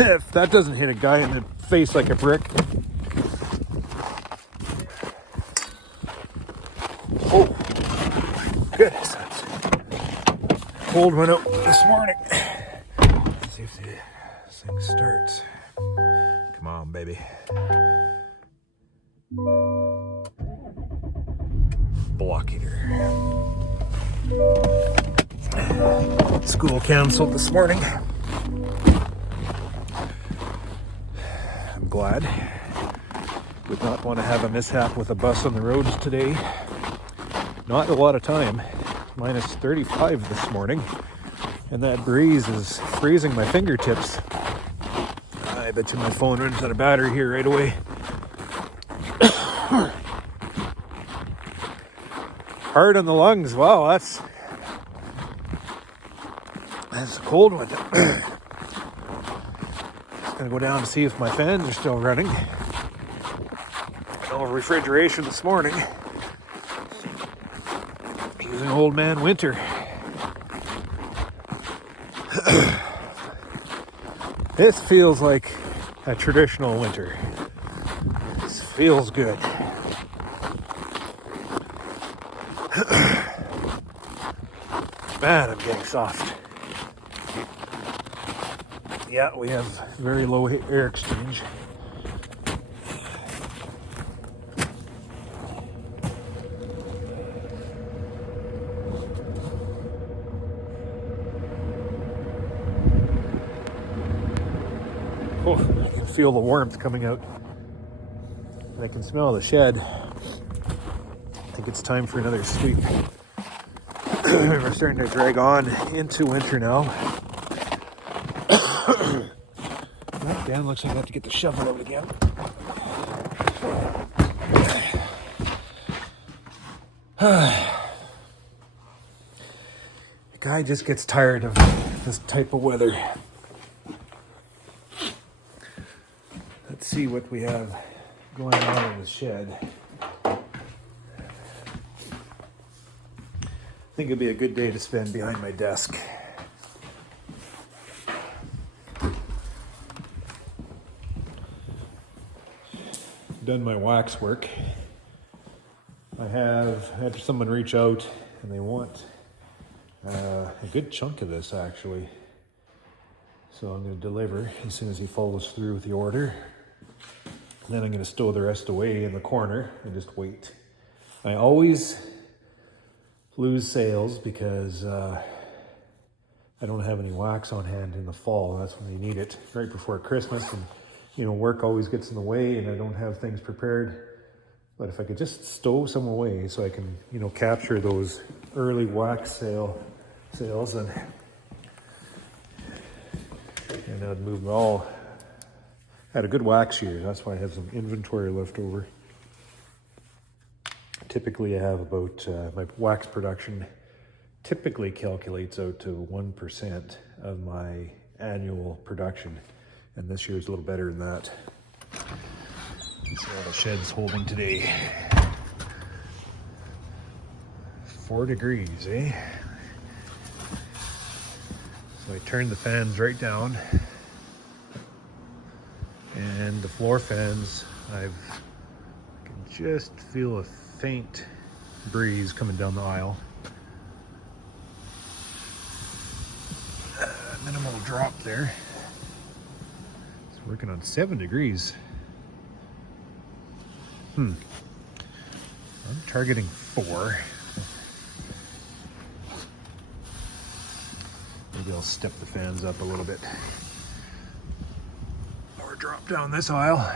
if that doesn't hit a guy in the face like a brick. Oh, goodness. Cold one out this morning. Let's see if this thing starts. Come on, baby. Block heater. School canceled this morning. I'm glad. Would not want to have a mishap with a bus on the roads today. Not a lot of time. Minus 35 this morning. And that breeze is freezing my fingertips. I bet you my phone runs out of battery here right away. Hard on the lungs. Wow, that's a cold one. Just gonna go down and see if my fans are still running. No refrigeration this morning. Using old man winter. This feels like a traditional winter. This feels good. Man, I'm getting soft. Yeah, we have very low air exchange. Oh, I can feel the warmth coming out. And I can smell the shed. I think it's time for another sweep. We're starting to drag on into winter now. Oh, damn, looks like I have to get the shovel out again. The guy just gets tired of this type of weather. Let's see what we have going on in the shed. I think it'd be a good day to spend behind my desk. Done my wax work. I had someone reach out and they want a good chunk of this actually. So I'm going to deliver as soon as he follows through with the order. And then I'm going to stow the rest away in the corner and just wait. I always lose sales because I don't have any wax on hand in the fall. That's when they need it, right before Christmas. And work always gets in the way and I don't have things prepared. But if I could just stow some away so I can, capture those early wax sales and I'd move them all. Had a good wax year. That's why I have some inventory left over. Typically I have about, my wax production typically calculates out to 1% of my annual production. And this year is a little better than that. Let's see how the shed's holding today. 4 degrees, eh? So I turned the fans right down. And the floor fans, I can just feel a faint breeze coming down the aisle. Minimal drop there. It's working on 7 degrees. I'm targeting 4. Maybe I'll step the fans up a little bit. Or drop down this aisle.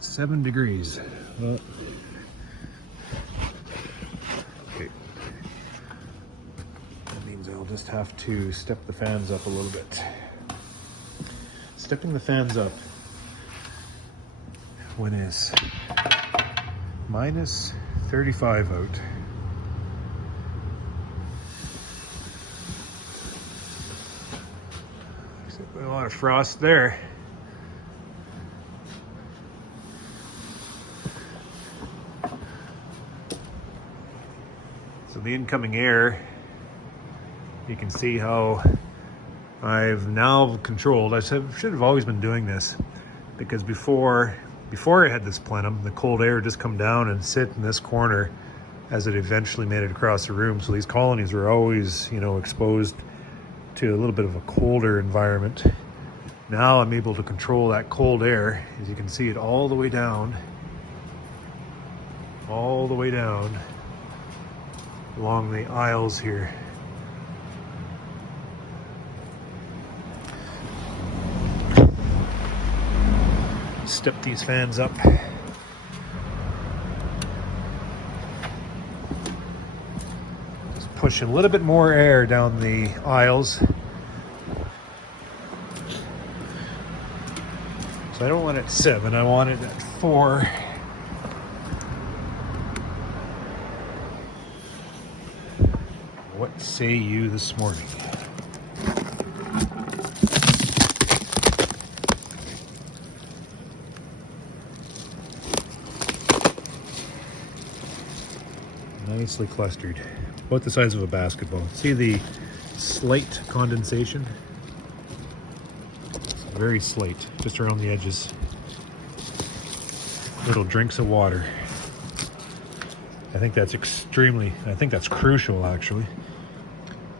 Seven degrees. Well, okay. That means I'll just have to step the fans up a little bit. Stepping the fans up when it's minus 35 out. A lot of frost there. the incoming air, you can see how I've now controlled. I should have always been doing this, because before I had this plenum, the cold air would just come down and sit in this corner as it eventually made it across the room. So these colonies were always, you know, exposed to a little bit of a colder environment. Now I'm able to control that cold air, as you can see it all the way down along the aisles here. Step these fans up. Just push a little bit more air down the aisles. So I don't want it at 7, I want it at 4. What say you this morning? Nicely clustered, about the size of a basketball. See the slight condensation? It's very slight, just around the edges. Little drinks of water. I think that's crucial actually.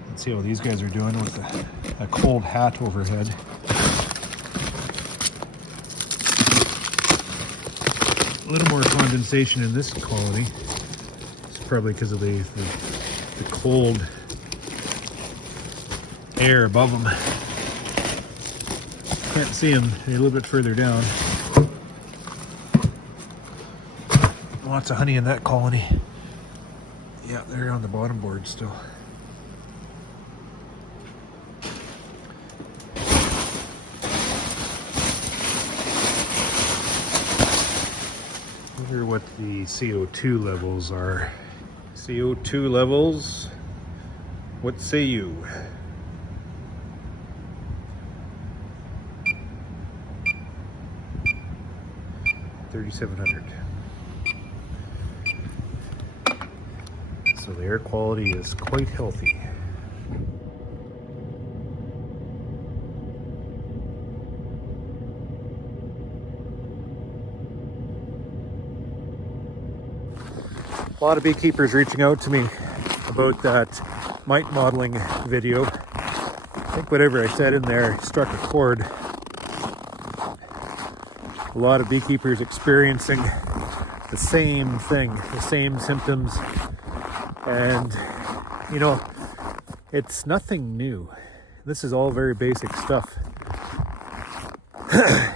Let's see how these guys are doing with a cold hat overhead. A little more condensation in this colony. Probably because of the cold air above them. Can't see them. They're a little bit further down. Lots of honey in that colony. Yeah, they're on the bottom board still. I wonder what the CO2 levels are. CO2 levels, what say you? $3,700. So the air quality is quite healthy. A lot of beekeepers reaching out to me about that mite modeling video. I think whatever I said in there struck a chord. A lot of beekeepers experiencing the same thing, the same symptoms. And, you know, it's nothing new. This is all very basic stuff.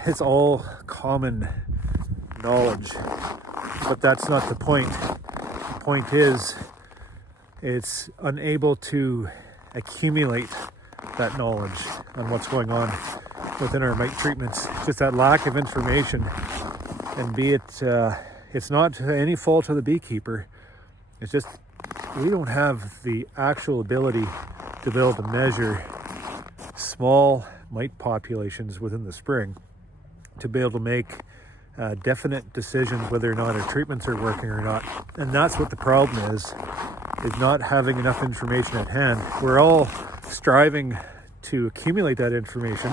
It's all common knowledge. But that's not the point. Point is, it's unable to accumulate that knowledge on what's going on within our mite treatments. Just that lack of information, and be it it's not any fault of the beekeeper, it's just we don't have the actual ability to be able to measure small mite populations within the spring to be able to make definite decisions whether or not our treatments are working or not. And that's what the problem is not having enough information at hand. We're all striving to accumulate that information.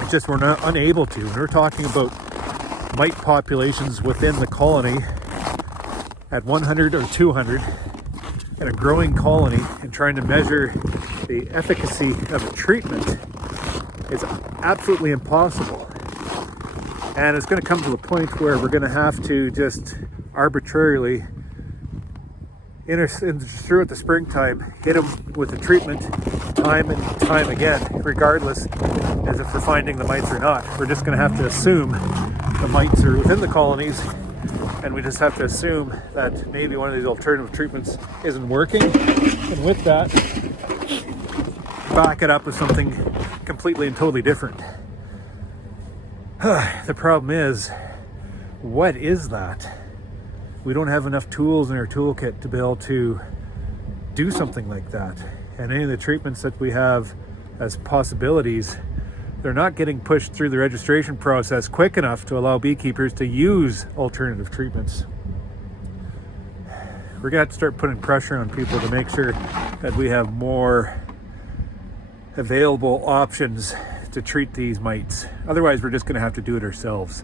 It's just we're not unable to. When we're talking about mite populations within the colony at 100 or 200 in a growing colony and trying to measure the efficacy of a treatment, it's absolutely impossible. And it's going to come to the point where we're going to have to just arbitrarily, throughout the springtime, hit them with the treatment time and time again, regardless as if we're finding the mites or not. We're just going to have to assume the mites are within the colonies, and we just have to assume that maybe one of these alternative treatments isn't working. And with that, back it up with something completely and totally different. The problem is, what is that? We don't have enough tools in our toolkit to be able to do something like that. And any of the treatments that we have as possibilities, they're not getting pushed through the registration process quick enough to allow beekeepers to use alternative treatments. We're gonna have to start putting pressure on people to make sure that we have more available options to treat these mites. Otherwise, we're just gonna have to do it ourselves.